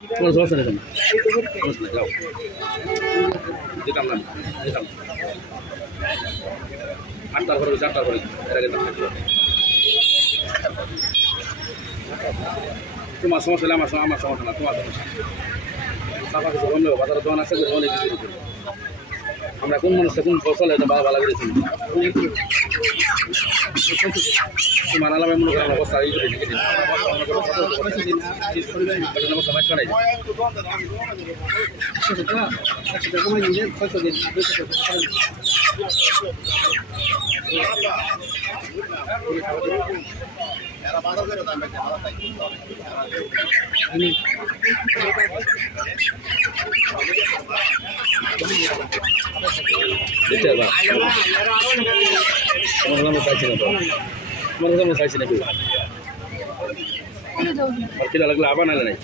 তোমার সমস্যা নেই সমস্যা যাও যেতাম না যেতাম 8টার পরে 4টার পরে এর আগে থাকতে তোমার সমস্যা হলে আমার সমস্যা না তোমার সমস্যা সাফা কিছু বন্ধ বাজারে দোকান আছে অনেক কিছু আমরা কোন মানুষটা কোন ফসল এটা ভালো ভালো করেছি তোমার আলাদা মনে করেন অবস্থা এই করে লিখে দিন অবস্থা মাছ কাটাই দেখতে পাবা তোমার নাম চাইছি না তো তোমার নাম চাইছি না কেউ আর কিনা লাগলে আবার নালে নাই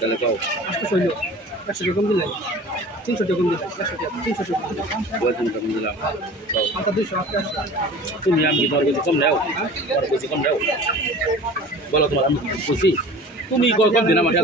তাহলে পাও 100 টাকা কম দিলাই 300 টাকা কম দিলাই 300 টাকা কম দিলাম আটা 200 তুমি আমি তোমার কাছে কম নাও তোমার কাছে কম নাও বলো তোমার আমি খুশি তুমি কম দিন আমাকে